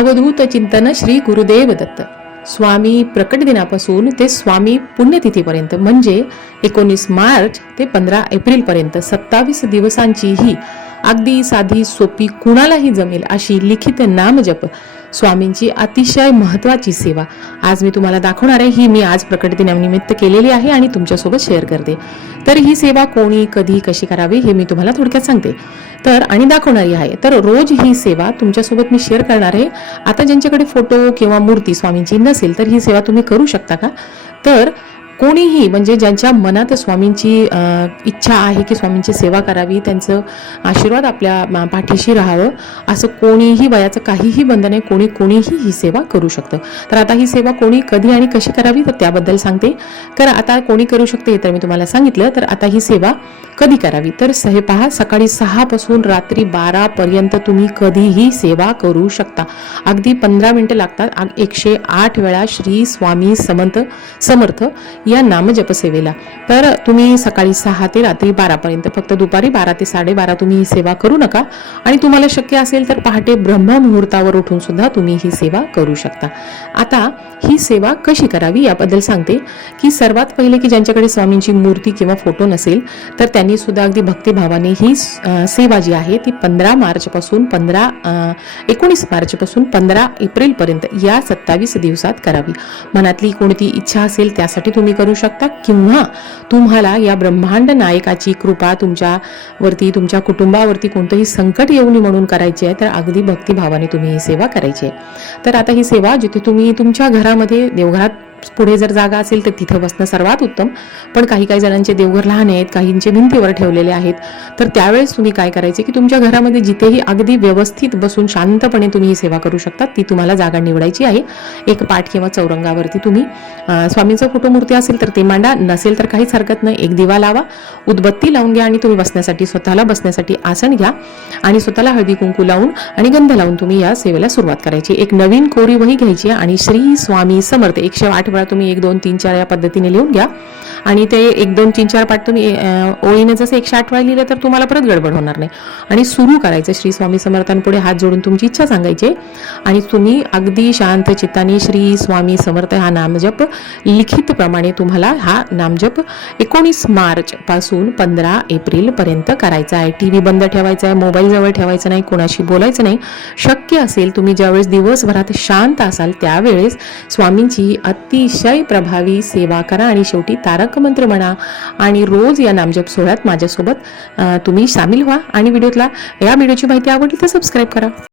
अवधूत चिंतन श्री गुरुदेव दत्त. स्वामी प्रकट दिनापासून ते स्वामी पुण्यतिथीपर्यंत म्हणजे 19 मार्च ते 15 एप्रिलपर्यंत 27 दिवसांची ही अगदी साधी सोपी कुणालाही जमेल अशी लिखित नामजप स्वामींची अतिशय महत्त्वाची सेवा आज मी तुम्हाला दाखवणार आहे. ही मी आज प्रकट दिनानिमित्त केलेली आहे आणि तुमच्यासोबत शेअर करते. तर ही सेवा कोणी कधी कशी करावी हे मी तुम्हाला थोडक्यात सांगते तर आणि दाखवणारी आहे. तर रोज ही सेवा तुमच्यासोबत मी शेअर करणार आहे. आता ज्यांच्याकडे फोटो किंवा मूर्ती स्वामींची नसेल तर ही सेवा तुम्ही करू शकता का? तर कोणीही म्हणजे ज्यांच्या मनात स्वामींची इच्छा आहे की स्वामींची सेवा करावी, त्यांचं आशीर्वाद आपल्या पाठीशी राहावं, असं कोणीही वयाचं काहीही बंधन आहे, कोणीही ही सेवा करू शकतं. तर आता ही सेवा कोणी कधी आणि कशी करावी तर त्याबद्दल सांगते. कारण आता कोणी करू शकते तर मी तुम्हाला सांगितलं. तर आता ही सेवा कधी करावी तर पहा, सकाळी 6 पासून रात्री 12 पर्यंत तुम्ही कधीही सेवा करू शकता. अगदी 15 मिनिटं लागतात. 108 वेळा श्री स्वामी समर्थ या नामजप सेवेला. तर तुम्ही सकाळी 6 ते रात्री 12 पर्यंत, फक्त दुपारी 12 ते 12:30 तुम्ही ही सेवा करू नका. आणि तुम्हाला शक्य असेल तर पहाटे ब्रह्ममुहूर्तावर उठून सुद्धा तुम्ही ही सेवा करू शकता. आता ही सेवा कशी करावी याबद्दल सांगते की सर्वात पहिले की ज्यांच्याकडे स्वामींची मूर्ती किंवा फोटो नसेल तर त्यांनी सुद्धा अगदी भक्तिभावाने ही सेवा जी आहे ती 19 मार्च पासून 15 एप्रिल पर्यंत या 27 दिवसात करावी. मनातली कोणती इच्छा असेल त्यासाठी तुम्ही करू शकता किंवा तुम्हाला या ब्रह्मांड नायकाची कृपा तुमच्यावरती, तुमच्या कुटुंबावरती कोणतंही संकट येऊ नये म्हणून करायची आहे तर अगदी भक्तिभावाने तुम्ही ही सेवा करायची आहे. तर आता ही सेवा जिथे तुम्ही तुमच्या घरामध्ये देवघरात पुढे जर जागा असेल तर तिथं बसणं सर्वात उत्तम. पण काही जणांचे देवघर लहान आहेत, काहींचे भिंतीवर ठेवलेले आहेत. तर त्यावेळेस तुम्ही काय करायचे की तुमच्या घरामध्ये जिथेही अगदी व्यवस्थित बसून शांतपणे तुम्ही ही सेवा करू शकता ती तुम्हाला जागा निवडायची आहे. एक पाट किंवा चौरंगावरती तुम्ही स्वामींचा फोटो मूर्ती असेल तर ते मांडा, नसेल तर काहीच हरकत नाही. एक दिवा लावा, उदबत्ती लावून घ्या आणि तुम्ही स्वतःला बसण्यासाठी आसन घ्या आणि स्वतःला हळदी कुंकू लावून आणि गंध लावून तुम्ही या सेवेला सुरुवात करायची. एक नवीन कोरी वही घ्यायची आणि श्री स्वामी समर्थ 108 वेळा तुम्ही 1 2 3 4 या पद्धतीने लिहून घ्या. आणि ते 1 2 3 4 पाठ तुम्ही ओळीने जसं 108 वेळा लिहिलं तर तुम्हाला परत गडबड होणार नाही. आणि सुरू करायचं श्री स्वामी समर्थांपुढे हात जोडून तुमची इच्छा सांगायची आणि तुम्ही अगदी शांत चित्ताने श्री स्वामी समर्थ हा नामजप लिखित प्रमाणे तुम्हाला हा नामजप 19 मार्च पासून 15 एप्रिल पर्यंत करायचा आहे. टीव्ही बंद ठेवायचा आहे, मोबाईल जवळ ठेवायचा नाही, कोणाशी बोलायचं नाही. शक्य असेल तुम्ही ज्यावेळेस दिवसभरात शांत असाल त्यावेळेस स्वामींची अतिशय प्रभावी सेवा करा आणि शेवटी तारक मंत्र म्हणा आणि रोज या नामजप सोहळ्यात माझ्यासोबत तुम्ही सामील व्हा. आणि या व्हिडिओची माहिती आवडली तर सबस्क्राईब करा.